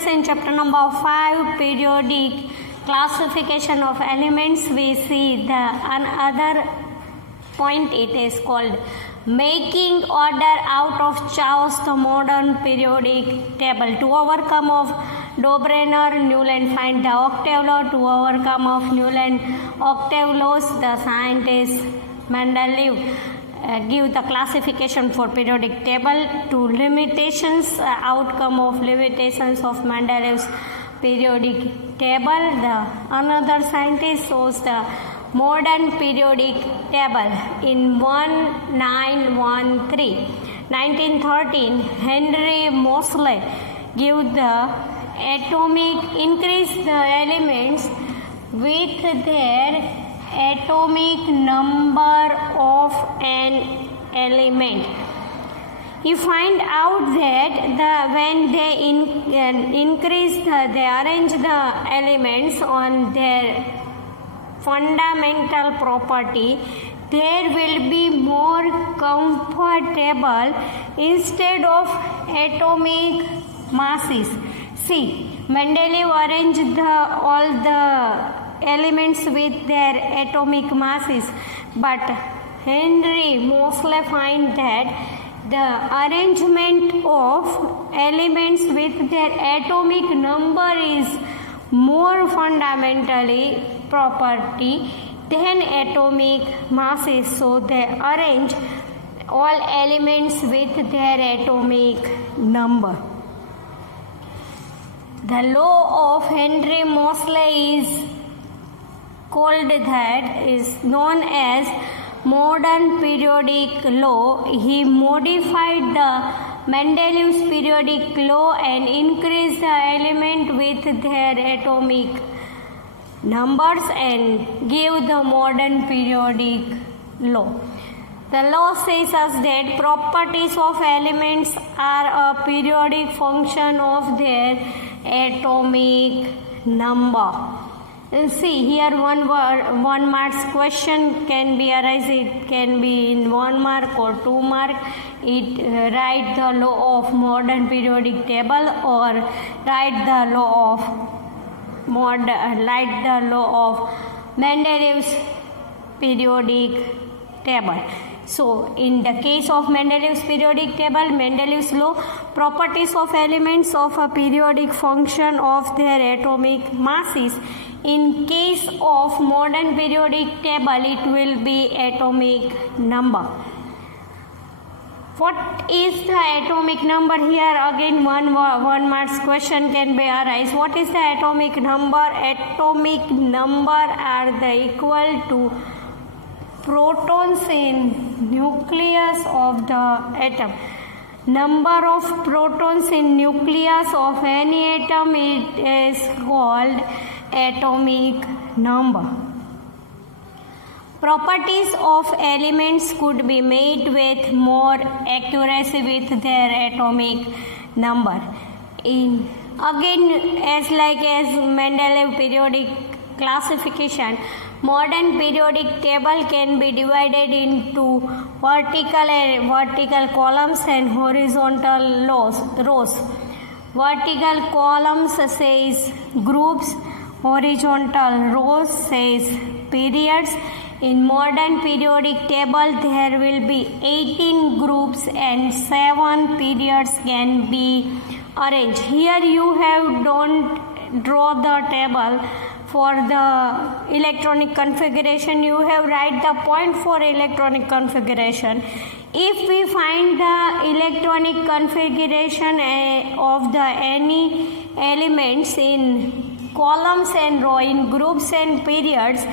students, in chapter number 5, periodic classification of elements, we see the another point. It is called making order out of chaos, the modern periodic table. To overcome of Dobrener, Newland find the octave law. To overcome of Newland octave laws, the scientist Mendeleev give the classification for periodic table. To limitations, outcome of limitations of Mendeleev's periodic table. The another scientist shows the modern periodic table in 1913. Henry Moseley give the atomic increase the elements with their atomic number of an element. You find out that when they increase they arrange the elements on their fundamental property, there will be more comfortable instead of atomic masses. See, Mendeleev arranged all the elements with their atomic masses, but Henry Moseley find that the arrangement of elements with their atomic number is more fundamentally property than atomic masses, so they arrange all elements with their atomic number. The law of Henry Moseley is known as modern periodic law. He modified the Mendeleev's periodic law and increased the element with their atomic numbers and gave the modern periodic law. The law says us that properties of elements are a periodic function of their atomic number. See here, one marks question can be arise. It can be in 1 mark or 2 mark. It write the law of modern periodic table or write the law of Mendeleev's periodic table. So, in the case of Mendeleev's periodic table, Mendeleev's law, properties of elements of a periodic function of their atomic masses. In case of modern periodic table, it will be atomic number. What is the atomic number? Here again one marks question can be arise. What is the atomic number? Atomic number are the equal to protons in nucleus of the atom. Number of protons in nucleus of any atom is called atomic number. Properties of elements could be made with more accuracy with their atomic number. As Mendeleev periodic classification, modern periodic table can be divided into vertical columns and horizontal rows. Vertical columns says groups, horizontal rows says periods. In modern periodic table, there will be 18 groups and 7 periods can be arranged. Here you don't draw the table for the electronic configuration. You have write the point for electronic configuration. If we find the electronic configuration of the any elements in columns and row, in groups and periods,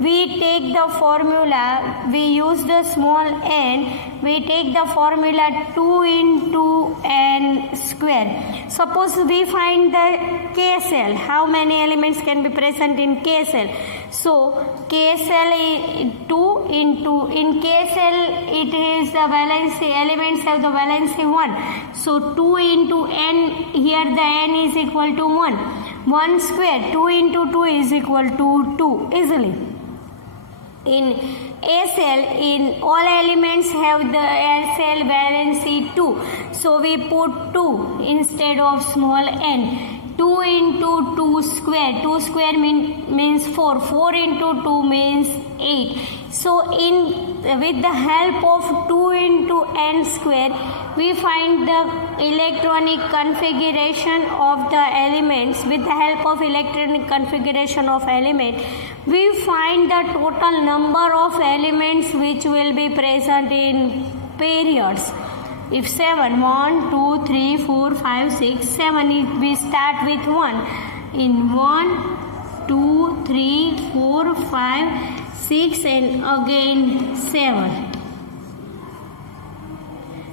we take the formula, we use the small n, we take the formula 2 into n square. Suppose we find the K cell, how many elements can be present in K cell? So K cell is 2 into, in K cell it is the valency, elements have the valency 1. So 2 into n, here the n is equal to 1. 1 square, 2 into 2 is equal to 2 easily. In A cell, in all elements have the air cell valency 2. So we put 2 instead of small n. 2 into 2 square. 2 square means 4. 4 into 2 means 8. So with the help of 2 into n square, we find the electronic configuration of the elements. With the help of electronic configuration of element, we find the total number of elements which will be present in periods. If 7, 1, 2, 3, 4, 5, 6, 7, we start with 1. In 1, 2, 3, 4, 5, 6 and again 7.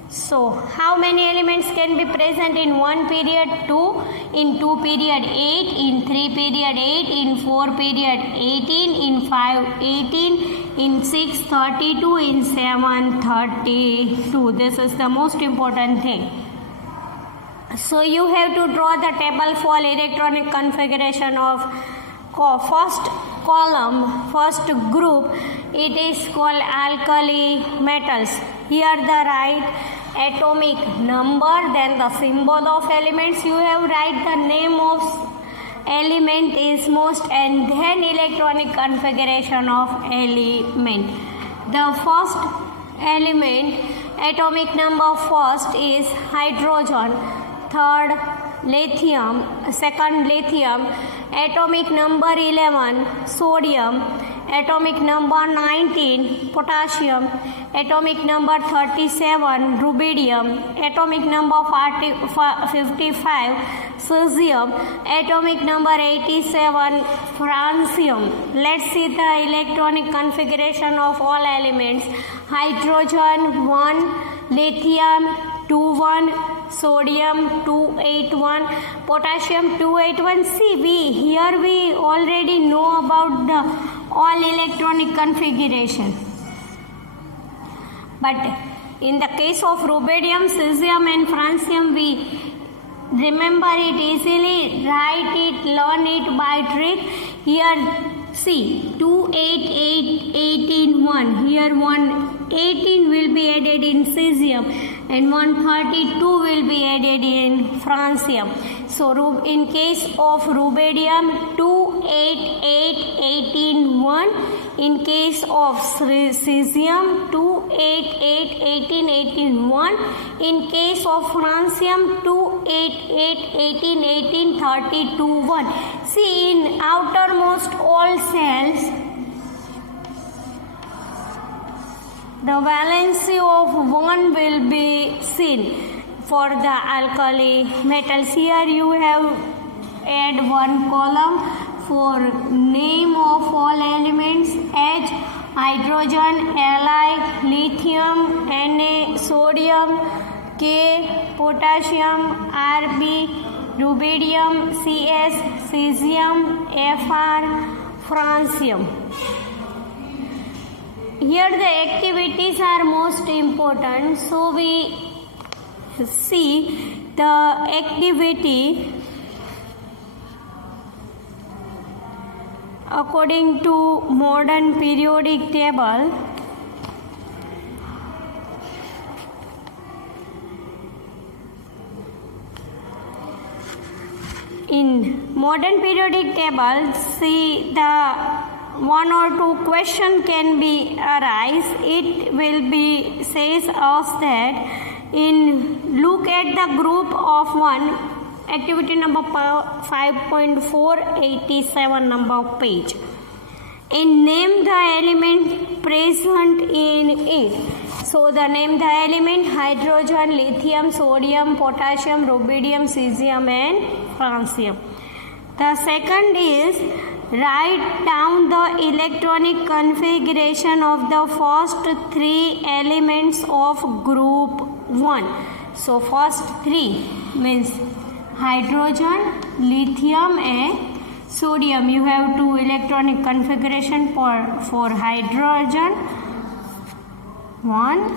So, how many elements can be present in 1 period? 2, in 2 period 8, in 3 period 8, in 4 period 18, in 5 18, in 6 32, in 7 32. This is the most important thing. So, you have to draw the table for electronic configuration of first column, first group. It is called alkali metals. Here the right atomic number, then the symbol of elements. You have write the name of element is most, and then electronic configuration of element. The first element, atomic number first is hydrogen, third lithium, second lithium, atomic number 11 sodium, atomic number 19 potassium, atomic number 37 rubidium, atomic number 55 cesium, atomic number 87 francium. Let's see the electronic configuration of all elements. Hydrogen 1, lithium 21, sodium 281, potassium 281. See, here we already know about the all electronic configuration. But in the case of rubidium, cesium and francium, we remember it easily, write it, learn it by trick. Here see 2, 8, 8, 18, 1. Here 118 will be added in cesium and 132 will be added in francium. So in case of rubidium, 2, 8, 8, 18, 1. In case of cesium, 2, 8, 8, 18, 18, 1. In case of francium, 2, 8, 8, 18, 18, 32, 1. See, in outermost all cells, the valency of 1 will be seen for the alkali metals. Here you have add one column for name of all elements: H, hydrogen, Li, lithium, Na, sodium, K, potassium, Rb, rubidium, Cs, cesium, Fr, francium. Here the activities are most important, so we see the activity according to modern periodic table. In modern periodic table, see the one or two question can be arise. It will be says us that in look at the group of 1, activity number 5.4, 87 number page, and name the element present in it. So the name the element: hydrogen, lithium, sodium, potassium, rubidium, cesium and francium. The second is write down the electronic configuration of the first 3 elements of group 1. So first 3 means hydrogen, lithium and sodium. You have 2 electronic configuration for hydrogen. 1,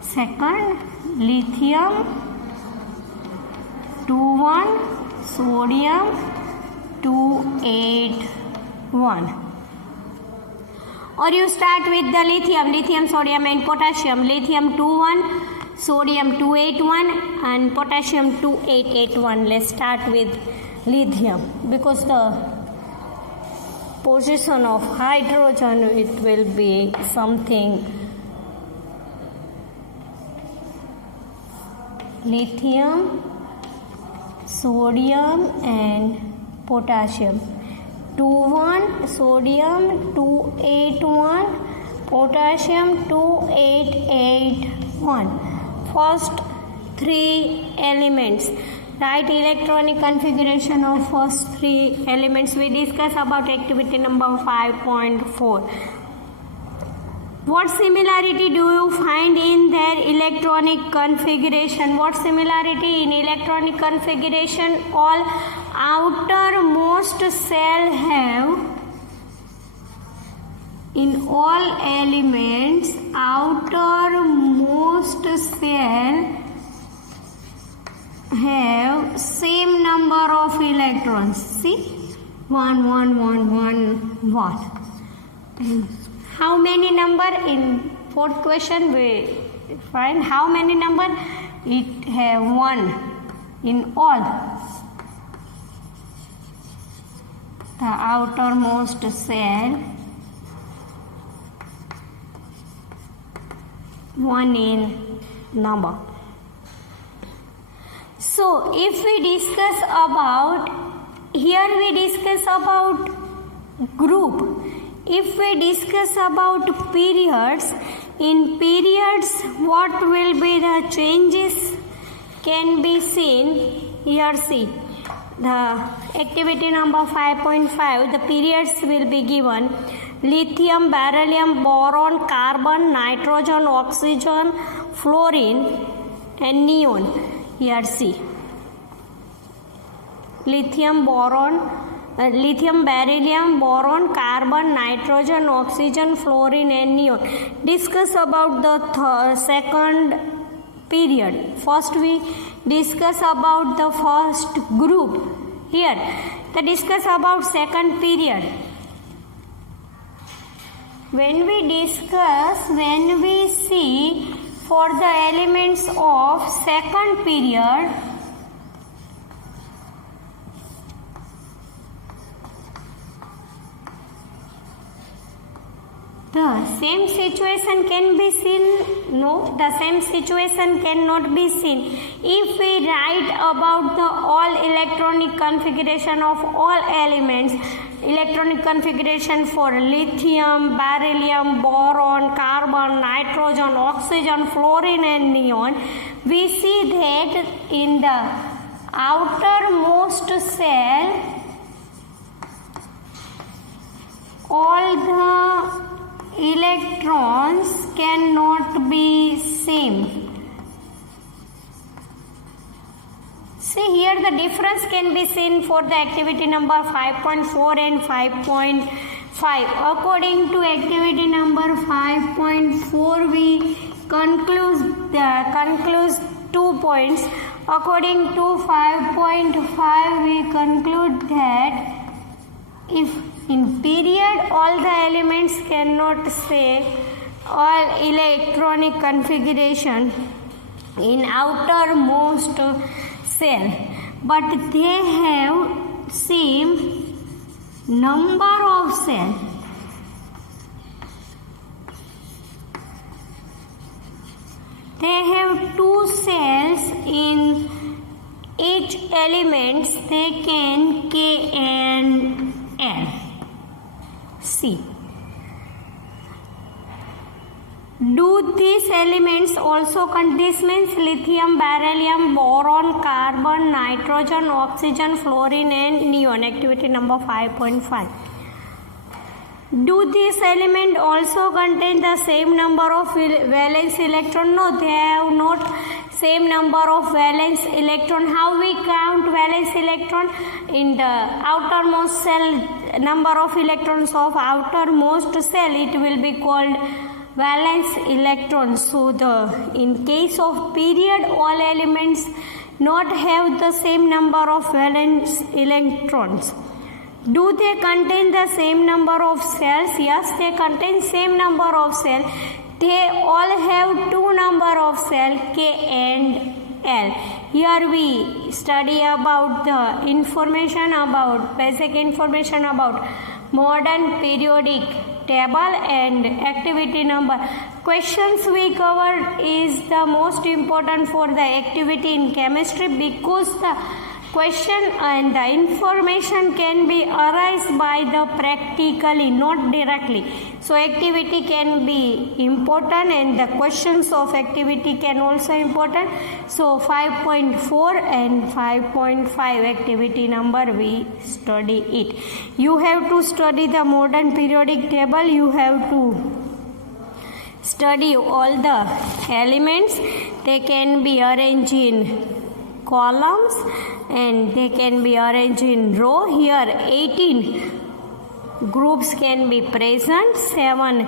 second lithium, 2, 1, sodium, 2, 8, 1. Or you start with the lithium, sodium and potassium. Lithium 2, 1, sodium 2, 8, 1 and potassium 2, 8, 8, 1. Let's start with lithium, because the position of hydrogen, it will be something lithium, sodium and potassium. 2,1 sodium, 2,8,1 potassium, 2,8,8,1. First three elements. Write electronic configuration of first three elements. We discuss about activity number 5.4. What similarity do you find in their electronic configuration? What similarity in electronic configuration? All outermost cell have, in all elements, outermost cell have same number of electrons. See, 1, 1, 1, 1, 1. And how many number in fourth question we find? How many number? It have 1 in all. The outermost cell, 1 in number. So if we discuss about, here we discuss about group. If we discuss about periods, in periods what will be the changes can be seen here. See, the activity number 5.5, the periods will be given: lithium, beryllium, boron, carbon, nitrogen, oxygen, fluorine and neon. Here see, lithium, beryllium, boron, carbon, nitrogen, oxygen, fluorine and neon. Discuss about the second period. First we discuss about the first group. Here, the discuss about second period. When we see for the elements of second period, the same situation can be seen? No, the same situation cannot be seen. If we write about the all electronic configuration of all elements, electronic configuration for lithium, beryllium, boron, carbon, nitrogen, oxygen, fluorine and neon, we see that in the outermost cell, all the electrons cannot be same. See, here the difference can be seen for the activity number 5.4 and 5.5. According to activity number 5.4, we conclude 2 points. According to 5.5, we conclude that if in period all the elements cannot say all electronic configuration in outermost cell, but they have same number of cell. They have 2 cells in each elements. They can K and L. See, do these elements also contain, this means lithium, beryllium, boron, carbon, nitrogen, oxygen, fluorine and neon, activity number 5.5. Do these elements also contain the same number of valence electron? No, they have not same number of valence electron. How we count valence electron? In the outermost cell, number of electrons of outermost cell, it will be called valence electrons. So in case of period, all elements not have the same number of valence electrons. Do they contain the same number of cells? Yes, they contain same number of cells. They all have 2 number of cells, K and L. Here we study about the basic information about modern periodic table and activity number. Questions we covered is the most important for the activity in chemistry, because the question and the information can be arise by the practically, not directly. So activity can be important and the questions of activity can also important. So 5.4 and 5.5 activity number we study it. You have to study the modern periodic table. You have to study all the elements. They can be arranged in columns and they can be arranged in row. Here 18 groups can be present, 7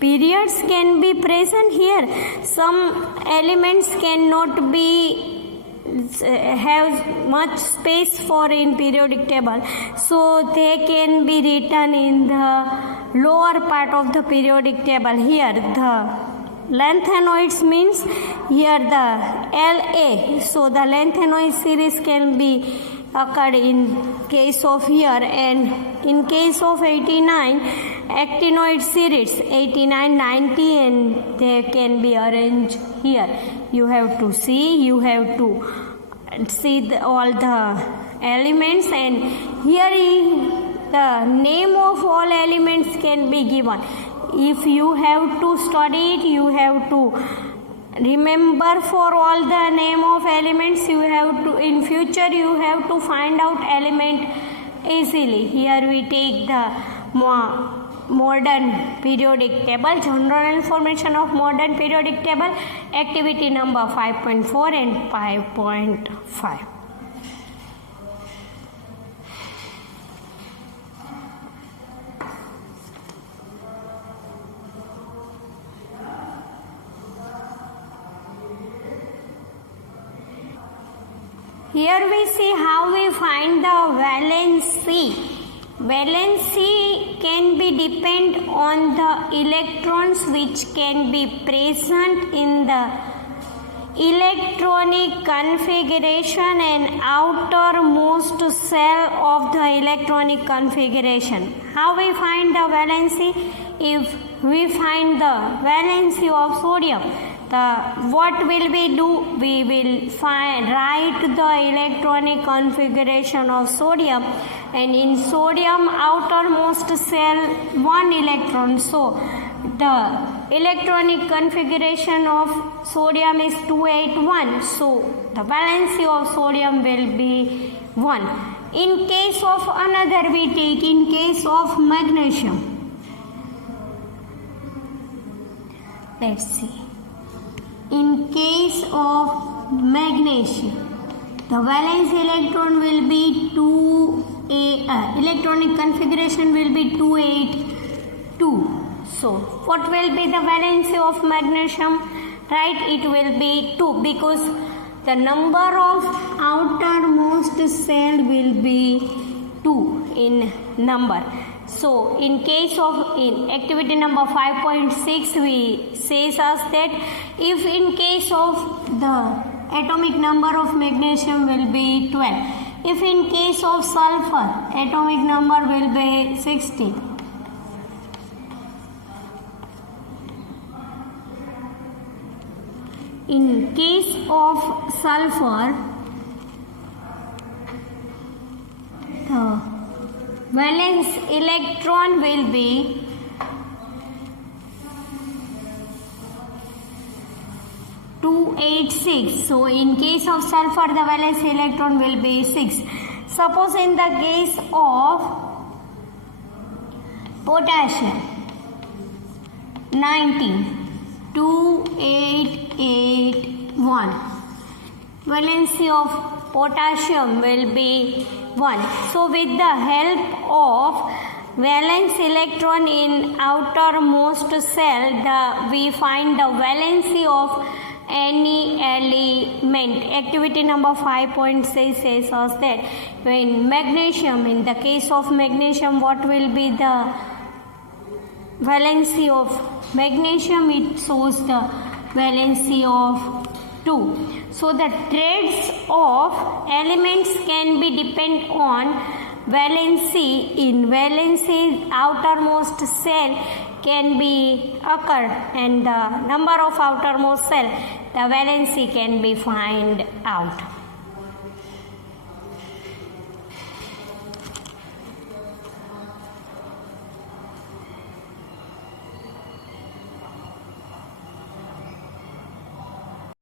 periods can be present. Here some elements cannot be have much space for in periodic table, so they can be written in the lower part of the periodic table. Here the lanthanoids means here the La, so the lanthanoid series can be occurred in case of here, and in case of 89 actinoid series 89, 90 and they can be arranged here. You have to see all the elements, and here the name of all elements can be given. If you have to study it, you have to remember for all the name of elements. You have to, in future you have to find out element easily. Here we take the modern periodic table, general information of modern periodic table, activity number 5.4 and 5.5. Here we see how we find the valency. Valency can be depend on the electrons which can be present in the electronic configuration and outermost cell of the electronic configuration. How we find the valency? If we find the valency of sodium, what will we do? We will write the electronic configuration of sodium, and in sodium outermost cell 1 electron. So the electronic configuration of sodium is 281. So the valency of sodium will be 1. In case of another we take in case of magnesium. Let's see. In case of magnesium, the valence electron will be electronic configuration will be 282. So, what will be the valency of magnesium? Right, it will be 2, because the number of outermost cell will be 2 in number. So, in case of in activity number 5.6, we says us that if in case of the atomic number of magnesium will be 12, if in case of sulfur atomic number will be 60. In case of sulfur, the valence electron will be 286. So in case of sulfur the valence electron will be 6. Suppose in the case of potassium 19, 2881. Valency of potassium will be 1. So with the help of valence electron in outermost cell, we find the valency of any element. Activity number 5.6 says us that when magnesium, in the case of magnesium, what will be the valency of magnesium? It shows the valency of 2. So the traits of elements can be depend on valency. In valency, outermost cell can be occur, and the number of outermost cell, the valency can be find out.